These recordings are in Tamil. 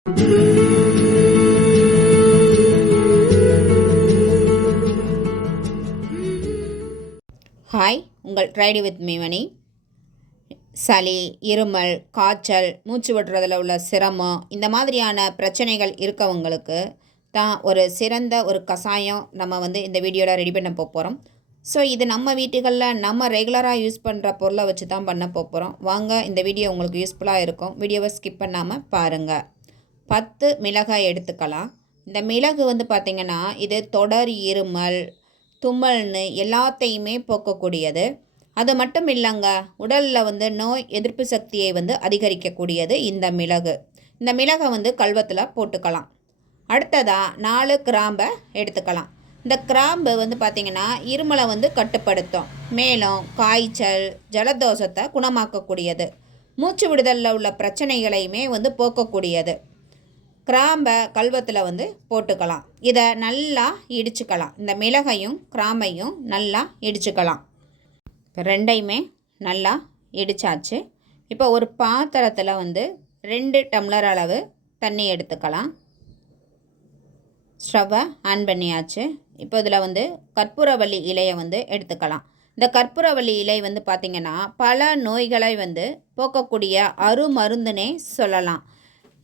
ஹாய், உங்கள் ரைடு வித் மீமணி. சளி, இருமல், காய்ச்சல், மூச்சு விடுறதுல உள்ள சிரமம், இந்த மாதிரியான பிரச்சனைகள் இருக்கவங்களுக்கு தான் ஒரு சிறந்த ஒரு கஷாயம் நம்ம இந்த வீடியோவில் ரெடி பண்ண போகிறோம். ஸோ இது நம்ம வீட்டுகளில் நம்ம ரெகுலராக யூஸ் பண்ணுற பொருளை வச்சு தான் பண்ண போகிறோம். வாங்க, இந்த வீடியோ உங்களுக்கு யூஸ்ஃபுல்லாக இருக்கும். வீடியோவை ஸ்கிப் பண்ணாமல் பாருங்கள். 10 மிளகாய் எடுத்துக்கலாம். இந்த மிளகு பார்த்திங்கன்னா இது தொடர் இருமல், தும்மல்னு எல்லாத்தையுமே போக்கக்கூடியது. அது மட்டும் இல்லைங்க, உடலில் நோய் எதிர்ப்பு சக்தியை அதிகரிக்கக்கூடியது இந்த மிளகு. இந்த மிளகை கல்வத்தில் போட்டுக்கலாம். அடுத்ததாக 4 கிராம்பை எடுத்துக்கலாம். இந்த கிராம்பு பார்த்திங்கன்னா இருமலை கட்டுப்படுத்தும். மேலும் காய்ச்சல், ஜலதோஷத்தை குணமாக்கக்கூடியது. மூச்சு விடுதலில் உள்ள பிரச்சனைகளையுமே போக்கக்கூடியது. கிராம்பை கல்வத்தில் போட்டுக்கலாம். இதை நல்லா இடிச்சுக்கலாம். இந்த மிளகையும் கிராம்பையும் நல்லா இடிச்சுக்கலாம். இப்போ ரெண்டையுமே நல்லா இடித்தாச்சு. இப்போ ஒரு பாத்திரத்தில் 2 டம்ளர் அளவு தண்ணி எடுத்துக்கலாம். ஸ்டவ்வை ஆன் பண்ணியாச்சு. இப்போ இதில் கற்பூரவள்ளி இலையை எடுத்துக்கலாம். இந்த கற்பூரவள்ளி இலை பார்த்திங்கன்னா பல நோய்களை போக்கக்கூடிய அருமருந்துனே சொல்லலாம்.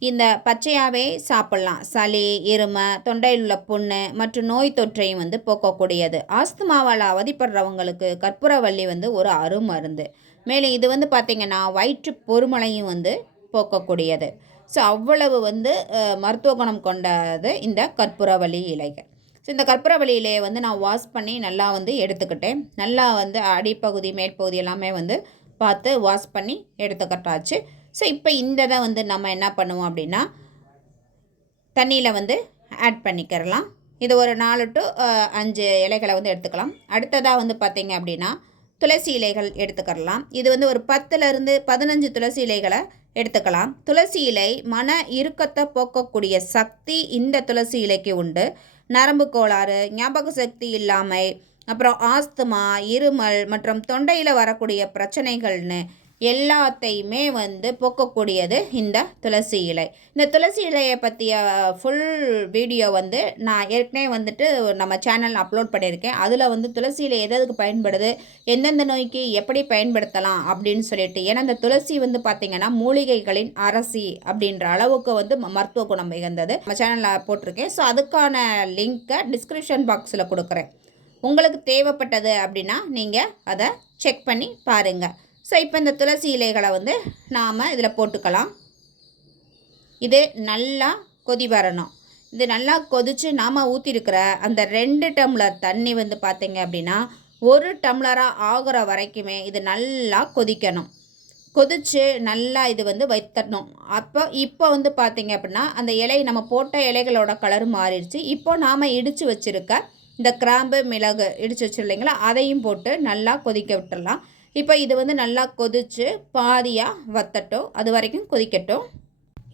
இந்த பச்சையாகவே சாப்பிட்லாம். சளி, இருமல், தொண்டையில் உள்ள புண்ணு மற்றும் நோய் தொற்றையும் போக்கக்கூடியது. ஆஸ்துமாவால் அவதிப்படுறவங்களுக்கு கற்பூரவள்ளி ஒரு அருமருந்து. மேலும் இது பார்த்திங்கன்னா வயிற்று பொறுமலையும் போக்கக்கூடியது. ஸோ அவ்வளவு மருத்துவ குணம் கொண்டது இந்த கற்பூரவள்ளி இலைகள். ஸோ இந்த கற்பூரவள்ளி இலையை நான் வாஷ் பண்ணி நல்லா எடுத்துக்கிட்டேன். நல்லா அடிப்பகுதி மேல் பகுதி எல்லாமே பார்த்து வாஷ் பண்ணி எடுத்துக்கிட்டாச்சு. ஸோ இப்போ இந்த இதை நம்ம என்ன பண்ணுவோம் அப்படின்னா தண்ணியில் ஆட் பண்ணிக்கிறலாம். இது ஒரு 4 to 5 இலைகளை எடுத்துக்கலாம். அடுத்ததாக பார்த்திங்க அப்படின்னா துளசி இலைகள் எடுத்துக்கலாம். இது ஒரு 10லேருந்து 15 துளசி இலைகளை எடுத்துக்கலாம். துளசி இலை மன இறுக்கத்தை போக்கக்கூடிய சக்தி இந்த துளசி இலைக்கு உண்டு. நரம்பு கோளாறு, ஞாபக சக்தி இல்லாமை, அப்புறம் ஆஸ்துமா, இருமல் மற்றும் தொண்டையில் வரக்கூடிய பிரச்சனைகள்னு எல்லாத்தையுமே போக்கக்கூடியது இந்த துளசி இலை. இந்த துளசி இலையை பற்றிய ஃபுல் வீடியோ நான் ஏற்கனவே நம்ம சேனல் அப்லோட் பண்ணியிருக்கேன். அதில் துளசி இலை எதுக்கு பயன்படுது, எந்தெந்த நோய்க்கு எப்படி பயன்படுத்தலாம் அப்படின்னு சொல்லிட்டு. ஏன்னா இந்த துளசி பார்த்திங்கன்னா மூலிகைகளின் அரசி அப்படின்ற அளவுக்கு மருத்துவ குணம் மிகுந்தது. நம்ம சேனலில் போட்டிருக்கேன். ஸோ அதுக்கான லிங்க்கை டிஸ்கிரிப்ஷன் பாக்ஸில் கொடுக்குறேன். உங்களுக்கு தேவைப்பட்டது அப்படின்னா நீங்கள் அதை செக் பண்ணி பாருங்கள். ஸோ இப்போ இந்த துளசி இலைகளை நாம் இதில் போட்டுக்கலாம். இது நல்லா கொதி வரணும். இது நல்லா கொதித்து நாம் ஊற்றிருக்கிற அந்த 2 டம்ளர் தண்ணி பார்த்திங்க அப்படின்னா 1 டம்ளராக ஆகிற வரைக்குமே இது நல்லா கொதிக்கணும். கொதித்து நல்லா இது வைத்தணும். இப்போ பார்த்திங்க அப்படின்னா அந்த இலை நம்ம போட்ட இலைகளோட கலர் மாறிடுச்சு. இப்போ நாம் இடித்து வச்சுருக்க இந்த கிராம்பு, மிளகு இடித்து வச்சுருந்தீங்களா, அதையும் போட்டு நல்லா கொதிக்க விட்டுடலாம். இப்போ இது நல்லா கொதித்து பாதியாக வற்றட்டும். அது வரைக்கும் கொதிக்கட்டும்.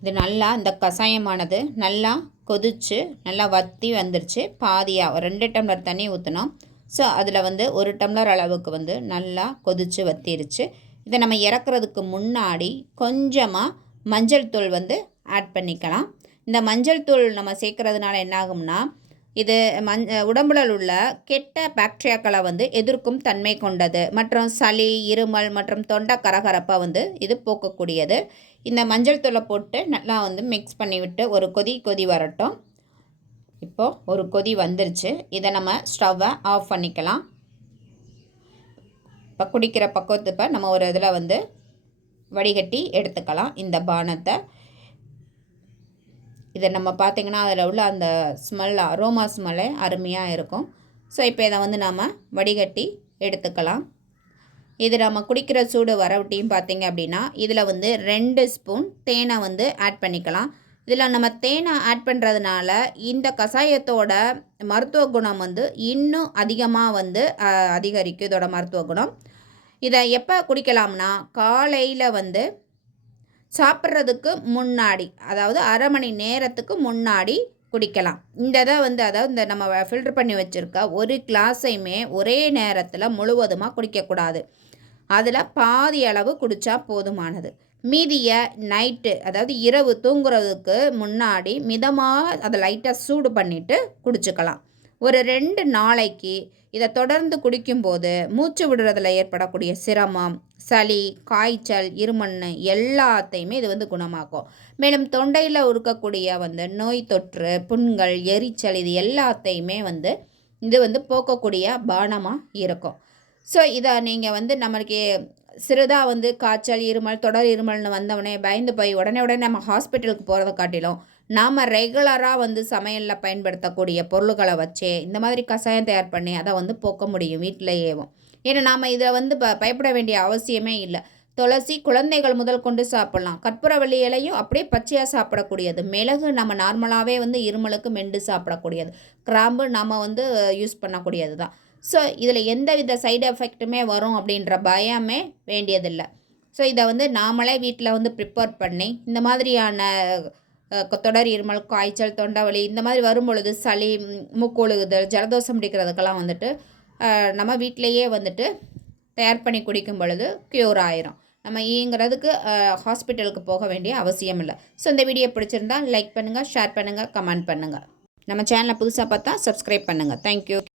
இது நல்லா இந்த கஷாயமானது நல்லா கொதித்து நல்லா வற்றி வந்துருச்சு. பாதியாக ஒரு 2 டம்ளர் தண்ணி ஊற்றினோம். ஸோ அதில் 1 டம்ளர் அளவுக்கு நல்லா கொதித்து வற்றிருச்சு. இதை நம்ம இறக்குறதுக்கு முன்னாடி கொஞ்சமாக மஞ்சள் தூள் ஆட் பண்ணிக்கலாம். இந்த மஞ்சள் தூள் நம்ம சேர்க்குறதுனால என்னாகும்னா இது உடம்புல உள்ள கெட்ட பாக்டீரியாக்களை எதிர்க்கும் தன்மை கொண்டது மற்றும் சளி, இருமல் மற்றும் தொண்டை கரகரப்பை இது போக்கக்கூடியது. இந்த மஞ்சள் தூளை போட்டு நல்லா மிக்ஸ் பண்ணிவிட்டு ஒரு கொதி வரட்டும். இப்போது ஒரு கொதி வந்துருச்சு. இதை நம்ம ஸ்டவ்வை ஆஃப் பண்ணிக்கலாம். இப்போ குடிக்கிற பக்குவத்துப்போ நம்ம ஒரு இதில் வடிகட்டி எடுத்துக்கலாம் இந்த பானத்தை. இதை நம்ம பார்த்திங்கன்னா அதில் உள்ள அந்த ஸ்மெல், அரோமா ஸ்மெல்லே அருமையாக இருக்கும். ஸோ இப்போ இதை நாம் வடிகட்டி எடுத்துக்கலாம். இது நம்ம குடிக்கிற சூடு வரவிட்டியும் பார்த்திங்க அப்படின்னா இதில் 2 ஸ்பூன் தேனை ஆட் பண்ணிக்கலாம். இதில் நம்ம தேனை ஆட் பண்ணுறதுனால இந்த கஷாயத்தோட மருத்துவ குணம் இன்னும் அதிகமாக அதிகரிக்கும் இதோட மருத்துவ குணம். இதை எப்போ குடிக்கலாம்னா காலையில் சாப்பிட்றதுக்கு முன்னாடி, அதாவது அரை மணி நேரத்துக்கு முன்னாடி குடிக்கலாம். இந்த இதை அதாவது இந்த நம்ம ஃபில்டர் பண்ணி வச்சுருக்க ஒரு கிளாஸையுமே ஒரே நேரத்தில் முழுவதுமாக குடிக்கக்கூடாது. அதில் பாதி அளவு குடித்தா போதுமானது. மீதியை நைட்டு அதாவது இரவு தூங்குறதுக்கு முன்னாடி மிதமாக அதை லைட்டாக சூடு பண்ணிவிட்டு குடிச்சுக்கலாம். ஒரு 2 நாளைக்கு இதை தொடர்ந்து குடிக்கும்போது மூச்சு விடுறதுல ஏற்படக்கூடிய சிரமம், சளி, காய்ச்சல், இருமல்னு எல்லாத்தையுமே இது வந்து குணமாக்கும். மேலும் தொண்டையில் இருக்கக்கூடிய நோய் தொற்று, புண்கள், எரிச்சல் இது எல்லாத்தையுமே இது போக்கக்கூடிய பானமாக இருக்கும். ஸோ இதை நீங்கள் நம்மளுக்கு சிறிதாக காய்ச்சல், இருமல், தொடர் இருமல்னு வந்தவுடனே பயந்து போய் உடனே நம்ம ஹாஸ்பிட்டலுக்கு போகிறத காட்டிலும் நாம் ரெகுலராக சமையலில் பயன்படுத்தக்கூடிய பொருள்களை வச்சே இந்த மாதிரி கஷாயம் தயார் பண்ணி அதை போக்க முடியும் வீட்டிலையேவும். ஏன்னா நாம் இதில் பயப்பட வேண்டிய அவசியமே இல்லை. துளசி குழந்தைகள் முதல் கொண்டு சாப்பிட்லாம். கற்பூரவள்ளி இலையும் அப்படியே பச்சையாக சாப்பிடக்கூடியது. மிளகு நம்ம நார்மலாகவே இருமலுக்கு மெண்டு சாப்பிடக்கூடியது. கிராம்பு நம்ம யூஸ் பண்ணக்கூடியது தான். ஸோ இதில் எந்தவித சைடு எஃபெக்ட்டுமே வரும் அப்படின்ற பயமே வேண்டியதில்லை. ஸோ இதை நாமளே வீட்டில் ப்ரிப்பேர் பண்ணி இந்த மாதிரியான தொடர் இருமல், காய்ச்சல், தொண்டை இந்த மாதிரி வரும்பொழுது சளி, மூக்கொழுகுதல், ஜலதோஷம் பிடிக்கிறதுக்கெல்லாம் நம்ம வீட்டிலையே தயார் பண்ணி குடிக்கும் பொழுது க்யூர் ஆயிரும். நம்ம ஈங்கிறதுக்கு ஹாஸ்பிட்டலுக்கு போக வேண்டிய அவசியம் இல்லை. ஸோ இந்த வீடியோ பிடிச்சிருந்தால் லைக் பண்ணுங்கள், ஷேர் பண்ணுங்கள், கமெண்ட் பண்ணுங்கள். நம்ம சேனலை புதுசாக பார்த்தா சப்ஸ்கிரைப் பண்ணுங்கள். தேங்க்யூ.